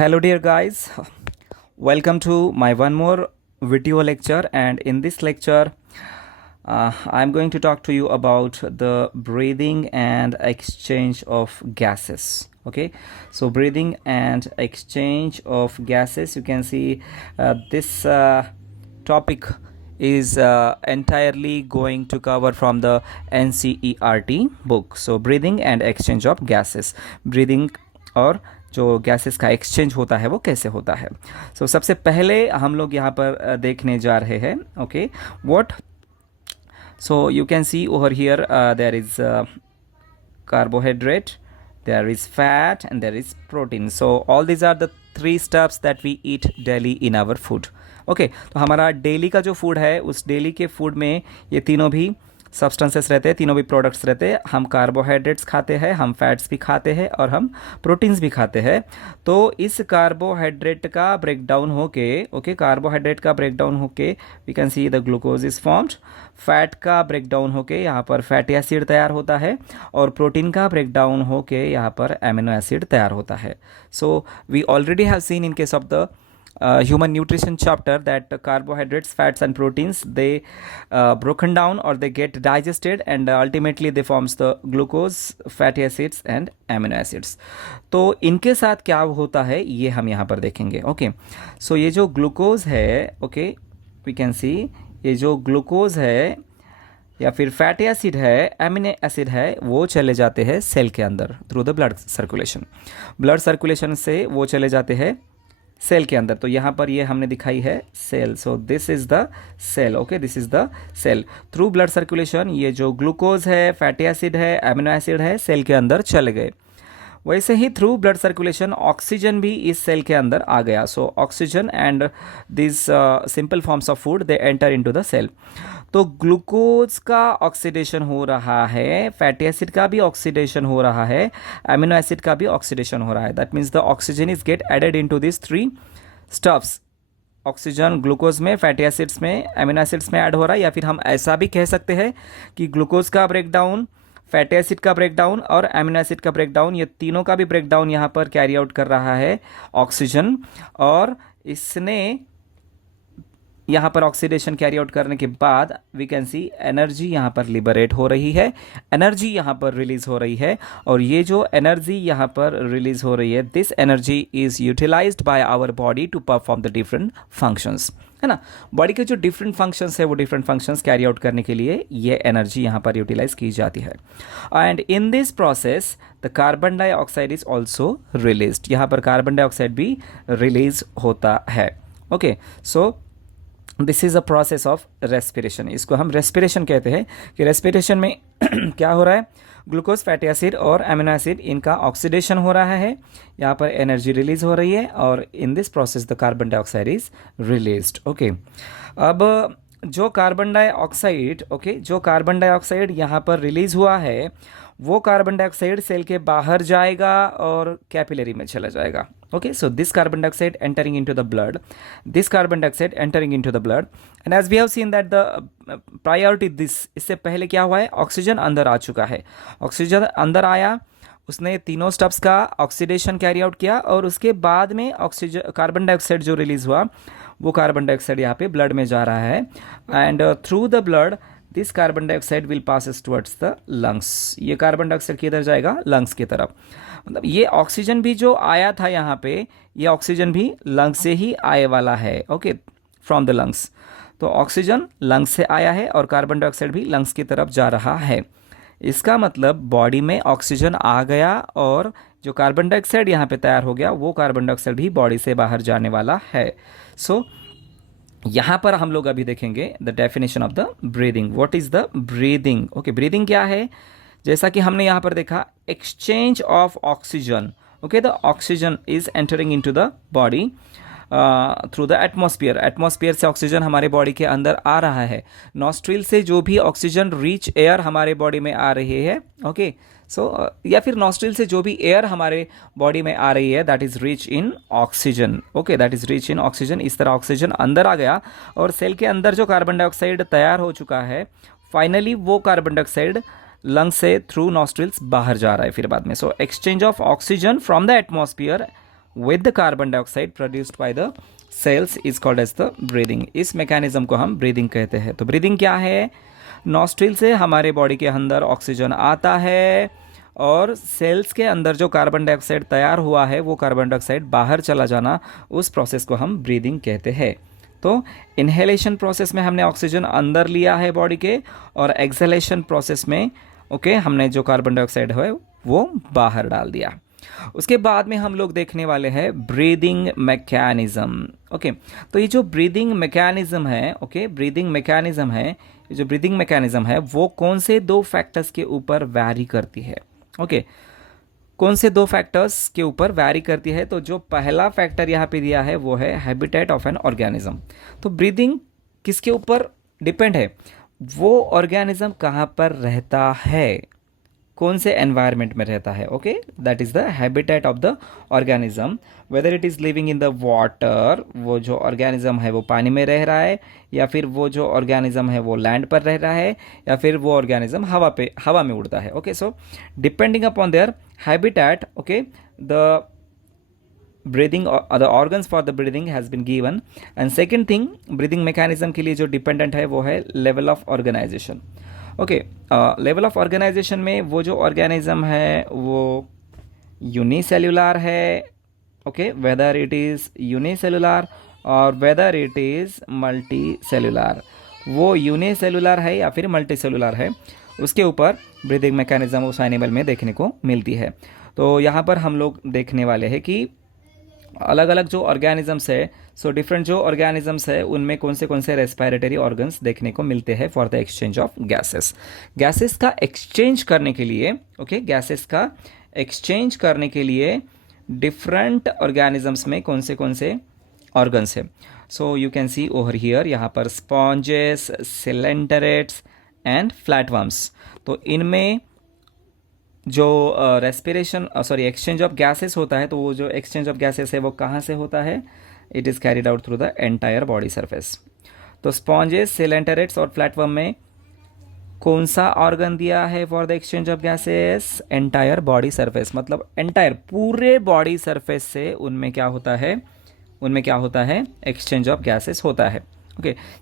Hello, dear guys. Welcome to my one more video lecture, and in this lecture, I'm going to talk to you about the breathing and exchange of gases. Okay, so breathing and exchange of gases. You can see this topic is entirely going to cover from the NCERT book. So breathing and exchange of gases. Breathing और जो gases का exchange होता है वो कैसे होता है. सो सबसे पहले हम लोग यहाँ पर देखने जा रहे हैं. Okay, what. So you can see over here there is carbohydrate, there is fat, and there is protein. So all these are the three stuffs that we eat daily in our food. Okay, तो हमारा daily का जो food है उस daily के food में ये तीनों भी सब्सटेंसेस रहते हैं, तीनों भी प्रोडक्ट्स रहते हैं. हम कार्बोहाइड्रेट्स खाते हैं, हम फैट्स भी खाते हैं और हम प्रोटीन्स भी खाते हैं. तो इस कार्बोहाइड्रेट का ब्रेकडाउन होके, ओके, कार्बोहाइड्रेट का ब्रेकडाउन होके we can see the glucose is formed. Fat का ब्रेकडाउन होके यहाँ पर फैटी एसिड तैयार होता है और प्रोटीन का ब्रेकडाउन होके यहाँ पर एमिनो एसिड तैयार होता है. So we already have seen in case of the human nutrition chapter that carbohydrates, fats and proteins, they broken down or they get digested, and ultimately they forms the glucose, fatty acids and amino acids. तो इनके साथ क्या होता है ये हम यहाँ पर देखेंगे. ओके, सो ये जो ग्लूकोज है, ओके, वी कैन सी ये जो ग्लूकोज है या फिर फैटी एसिड है, एमिनो एसिड है, वो चले जाते हैं सेल के अंदर through the blood circulation. Blood circulation से वो चले जाते हैं सेल के अंदर. तो यहाँ पर ये हमने दिखाई है cell. So this is the cell. Okay, this is the cell. Through blood circulation ये जो ग्लूकोज है, फैटी एसिड है, एमिनो एसिड है, सेल के अंदर चले गए. वैसे ही थ्रू ब्लड सर्कुलेशन ऑक्सीजन भी इस सेल के अंदर आ गया. So oxygen and this simple forms of food they enter into the cell. तो ग्लूकोज का ऑक्सीडेशन हो रहा है, फैटी एसिड का भी ऑक्सीडेशन हो रहा है, एमिनो एसिड का भी ऑक्सीडेशन हो रहा है. That means the oxygen is get added into this three stuffs. Oxygen glucose में, फैटी एसिड्स में, एमिनो एसिड्स में ऐड हो रहा है. या फिर हम ऐसा भी कह सकते हैं कि ग्लूकोज का ब्रेकडाउन, फैटी एसिड का ब्रेकडाउन और एमिनो एसिड का ब्रेकडाउन, ये तीनों का भी ब्रेकडाउन यहाँ पर कैरी आउट कर रहा है ऑक्सीजन. और इसने यहाँ पर ऑक्सीडेशन कैरी आउट करने के बाद वी कैन सी एनर्जी यहाँ पर लिबरेट हो रही है, एनर्जी यहाँ पर रिलीज हो रही है. और ये जो एनर्जी यहाँ पर रिलीज हो रही है, this energy is utilised by our body to perform the different functions, है ना. बॉडी के जो डिफरेंट फंक्शंस है वो डिफरेंट फंक्शंस कैरी आउट करने के लिए ये एनर्जी यहाँ पर यूटिलाइज की जाती है. And in this process the carbon dioxide is also released. यहाँ पर कार्बन डाइऑक्साइड भी रिलीज होता है. Okay, so this is a process of respiration. इसको हम रेस्पिरेशन कहते हैं कि रेस्पिरेशन में क्या हो रहा है, ग्लूकोज, फैटी एसिड और एमिनो एसिड इनका ऑक्सीडेशन हो रहा है, यहाँ पर एनर्जी रिलीज हो रही है और in this process the carbon dioxide is released. Okay, अब जो कार्बन डाइऑक्साइड, ओके, जो कार्बन डाइऑक्साइड यहाँ पर रिलीज हुआ है वो कार्बन डाइऑक्साइड सेल के बाहर जाएगा और कैपिलरी में चला जाएगा. Okay, so this carbon dioxide entering into the blood, this carbon dioxide entering into the blood. And as we have seen that the priority this, इससे पहले क्या हुआ है, ऑक्सीजन अंदर आ चुका है. ऑक्सीजन अंदर आया, उसने तीनों स्टफ्स का ऑक्सीडेशन कैरी आउट किया और उसके बाद में ऑक्सीजन, कार्बन डाइऑक्साइड जो रिलीज हुआ वो कार्बन डाइऑक्साइड यहाँ पे ब्लड में जा रहा है. And through the blood this carbon dioxide will passes towards the lungs. ये कार्बन डाइऑक्साइड किधर जाएगा, लंग्स की तरफ. मतलब ये ऑक्सीजन भी जो आया था यहाँ पे, ये ऑक्सीजन भी लंग्स से ही आए वाला है. Okay, from the lungs. तो ऑक्सीजन लंग्स से आया है और कार्बन डाइऑक्साइड भी लंग्स की तरफ जा रहा है. इसका मतलब बॉडी में ऑक्सीजन आ गया और जो कार्बन डाइऑक्साइड यहाँ पे तैयार हो गया वो कार्बन डाइऑक्साइड भी बॉडी से बाहर जाने वाला है. सो यहाँ पर हम लोग अभी देखेंगे the definition of the breathing. What is the breathing? Okay, breathing क्या है, जैसा कि हमने यहाँ पर देखा, exchange of oxygen. Okay, the oxygen is entering into the body through the atmosphere. Atmosphere से ऑक्सीजन हमारे बॉडी के अंदर आ रहा है. नॉस्ट्रिल से जो भी ऑक्सीजन रिच एयर हमारे बॉडी में आ रही है, ओके, सो या फिर नॉस्ट्रिल से जो भी एयर हमारे बॉडी में आ रही है that is rich in oxygen. Okay, that is rich in oxygen. इस तरह ऑक्सीजन अंदर आ गया और सेल के अंदर जो कार्बन डाइऑक्साइड तैयार हो चुका है, फाइनली वो कार्बन डाइऑक्साइड लंग्स से थ्रू नॉस्ट्रिल्स बाहर जा रहा है फिर बाद में. So exchange of oxygen from the atmosphere with the carbon dioxide produced by the cells is called as the breathing. इस मैकेनिज्म को हम ब्रीदिंग कहते हैं. तो ब्रीदिंग क्या है? नॉस्ट्रिल से हमारे बॉडी के अंदर ऑक्सीजन आता है और सेल्स के अंदर जो कार्बन डाइऑक्साइड तैयार हुआ है वो कार्बन डाइऑक्साइड बाहर चला जाना, उस प्रोसेस को हम ब्रीदिंग कहते हैं. तो इनहेलेशन प्रोसेस में हमने ऑक्सीजन अंदर लिया है बॉडी के, और एक्सहेलेशन प्रोसेस में हमने जो कार्बन डाइऑक्साइड है वो बाहर डाल दिया. उसके बाद में हम लोग देखने वाले हैं ब्रीदिंग मैकेनिज्म. तो ये जो ब्रीदिंग मैकेनिज्म है, ब्रीदिंग मैकेनिज्म है, ये जो ब्रीदिंग मैकेनिज्म है वो कौन से 2 फैक्टर्स के ऊपर वैरी करती है? कौन से 2 फैक्टर्स के ऊपर वैरी करती है? तो जो पहला फैक्टर यहाँ पे दिया है वो है हैबिटेट ऑफ एन ऑर्गेनिज्म. तो ब्रीदिंग किसके ऊपर डिपेंड है? वो ऑर्गेनिज्म कहाँ पर रहता है, कौन से एनवायरनमेंट में रहता है. That is the habitat of the organism. Weather it is living in the water, वो जो ऑर्गेनिज्म है वो पानी में रह रहा है, या फिर वो जो ऑर्गेनिज्म है वो लैंड पर रह रहा है, या फिर वो ऑर्गेनिज्म हवा में उड़ता है. So depending upon their habitat, the breathing, the organs for the breathing has been given. And second thing, breathing mechanism के लिए जो डिपेंडेंट है वो है level of organisation. Level of organisation में वो जो ऑर्गेनिज्म है वो यूनिसेल्युलर है, वेदर इट इज़ यूनिसेल्युलर और whether it is multicellular, वो यूनिसेल्युलर है या फिर मल्टी सेल्युलर है, उसके ऊपर ब्रीदिंग मैकेनिज्म उस एनिमल में देखने को मिलती है. तो यहाँ पर हम लोग देखने वाले हैं कि अलग अलग जो ऑर्गेनिजम्स है, सो डिफरेंट जो ऑर्गेनिजम्स है उनमें कौन से रेस्पिरेटरी ऑर्गन्स देखने को मिलते हैं for the exchange of gases का एक्सचेंज करने के लिए. गैसेस का एक्सचेंज करने के लिए डिफरेंट ऑर्गेनिजम्स में कौन से ऑर्गन्स है. सो you can see over here, यहाँ पर स्पॉन्जेस, सिलेंटरेट्स एंड फ्लैटवर्म्स. तो इनमें जो एक्सचेंज ऑफ गैसेस होता है, तो वो जो एक्सचेंज ऑफ गैसेस है वो कहाँ से होता है? It is carried out through the entire body surface. तो स्पॉन्जेस, सिलेंटरेट्स और प्लेटफॉर्म में कौन सा ऑर्गन दिया है for the exchange of gases? Entire body surface. मतलब एंटायर पूरे बॉडी सरफेस से उनमें क्या होता है? एक्सचेंज ऑफ गैसेस होता है.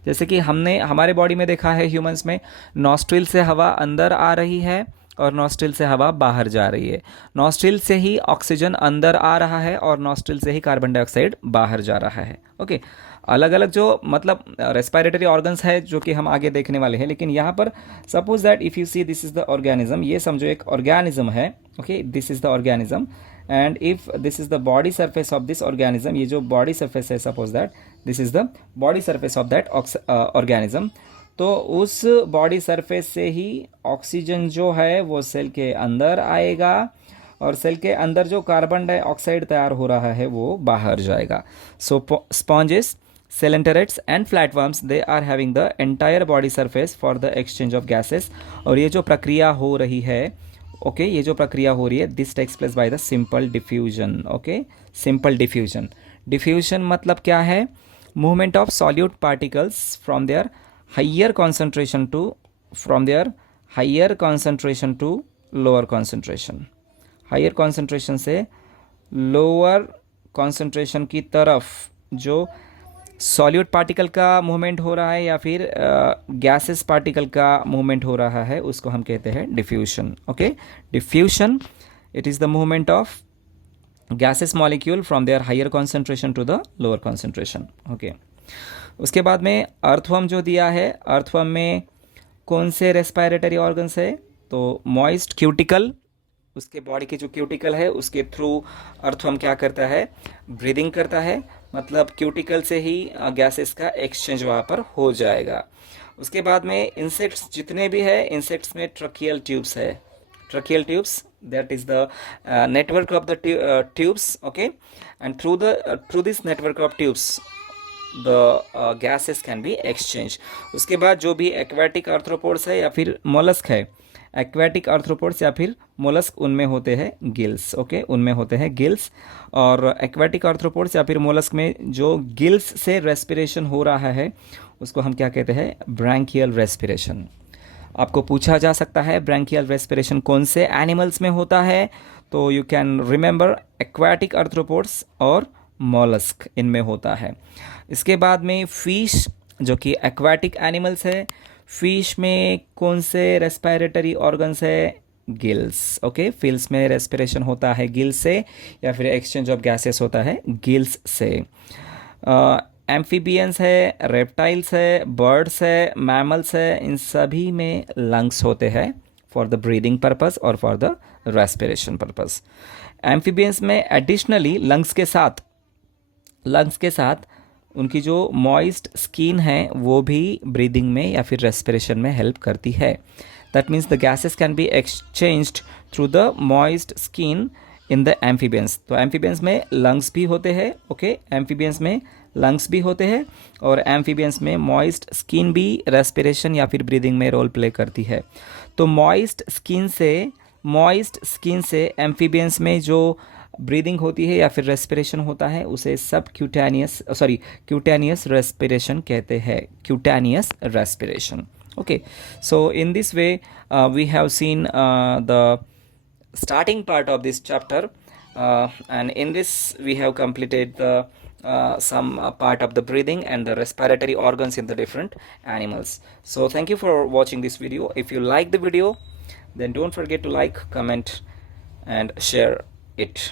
जैसे कि हमने हमारे बॉडी में देखा है, ह्यूमंस में नॉस्ट्रिल से हवा अंदर आ रही है और नॉस्ट्रिल से हवा बाहर जा रही है. नॉस्ट्रिल से ही ऑक्सीजन अंदर आ रहा है और नॉस्ट्रिल से ही कार्बन डाइऑक्साइड बाहर जा रहा है. अलग अलग जो मतलब रेस्पिरेटरी ऑर्गन्स है जो कि हम आगे देखने वाले हैं. लेकिन यहाँ पर suppose that if you see this is the organism, ये समझो एक ऑर्गेनिज्म है. This is the organism and if this is the body surface of this organism, ये जो बॉडी सरफेस है, suppose that this is the body surface of that organism. तो उस body surface से ही ऑक्सीजन जो है वो सेल के अंदर आएगा और सेल के अंदर जो कार्बन डाइऑक्साइड तैयार हो रहा है वो बाहर जाएगा. So sponges, coelenterates and flatworms, they are having the entire body surface for the exchange of gases. और ये जो प्रक्रिया हो रही है, ये जो प्रक्रिया हो रही है, this takes place by the simple diffusion. Simple diffusion मतलब क्या है? Movement of solute particles from their higher concentration to lower concentration. Higher concentration से लोअर कॉन्सेंट्रेशन की तरफ जो सॉल्यूट पार्टिकल का मूवमेंट हो रहा है या फिर गैसेस पार्टिकल का मूवमेंट हो रहा है, उसको हम कहते हैं diffusion. Diffusion, it is the movement of gases molecule from their higher concentration to the lower concentration. उसके बाद में अर्थवर्म जो दिया है, अर्थवर्म में कौन से रेस्पिरेटरी ऑर्गन्स है? तो मॉइस्ट क्यूटिकल, उसके बॉडी के जो क्यूटिकल है उसके थ्रू अर्थवर्म क्या करता है? ब्रीदिंग करता है. मतलब क्यूटिकल से ही गैसेस का एक्सचेंज वहाँ पर हो जाएगा. उसके बाद में इंसेक्ट्स जितने भी है, इंसेक्ट्स में ट्रकियल ट्यूब्स है. Tracheal tubes, that is the network of the tubes. And through this network of tubes the gases can be exchanged. उसके बाद जो भी एक्वेटिक आर्थ्रोपोड्स है या फिर मोलस्क है, एक्वेटिक आर्थ्रोपोड्स या फिर मोलस्क, उनमें होते हैं गिल्स. उनमें होते हैं गिल्स. और एक्वेटिक आर्थ्रोपोड्स या फिर मोलस्क में जो गिल्स से रेस्पिरेशन हो रहा है उसको हम क्या कहते हैं? Branchial respiration. आपको पूछा जा सकता है ब्रैंकियल रेस्पिरेशन कौन से एनिमल्स में होता है? तो you can remember aquatic arthropods और मॉलस्क इनमें होता है। इसके बाद में फिश जो कि एक्वाटिक एनिमल्स है, फिश में कौन से रेस्पिरेटरी ऑर्गन्स है? गिल्स। ओके, फिल्स में रेस्पिरेशन होता है गिल्स से, या फिर एक्सचेंज ऑफ गैसेस होता है गिल्स से। एम्फीबियंस है, रेप्टाइल्स है, बर्ड्स है, मैमल्स है, इन सभी में लंग्स होते हैं फॉर द ब्रीदिंग पर्पस और for the respiration purpose. Amphibians में एडिशनली लंग्स के साथ उनकी जो मॉइस्ट स्किन है वो भी ब्रीदिंग में या फिर रेस्पिरेशन में हेल्प करती है। That means the gases can be exchanged through the moist skin in the amphibians. तो एम्फीबियंस में लंग्स भी होते हैं। ओके, एम्फीबियंस में लंग्स भी होते हैं और एम्फीबियंस में मॉइस्ट स्किन भी रेस्पिरेशन या फिर ब्रीदिंग में रोल प्ले करती है। तो मॉइस्ट स्किन से एम्फीबियंस में जो ब्रीदिंग होती है या फिर रेस्पिरेशन होता है उसे क्यूटेनियस रेस्पिरेशन कहते हैं, cutaneous respiration. Okay, so in this way we have seen the starting part of this chapter, and in this we have completed the some part of the breathing and the respiratory organs in the different animals. So thank you for watching this video. If you like the video, then don't forget to like, comment and share it.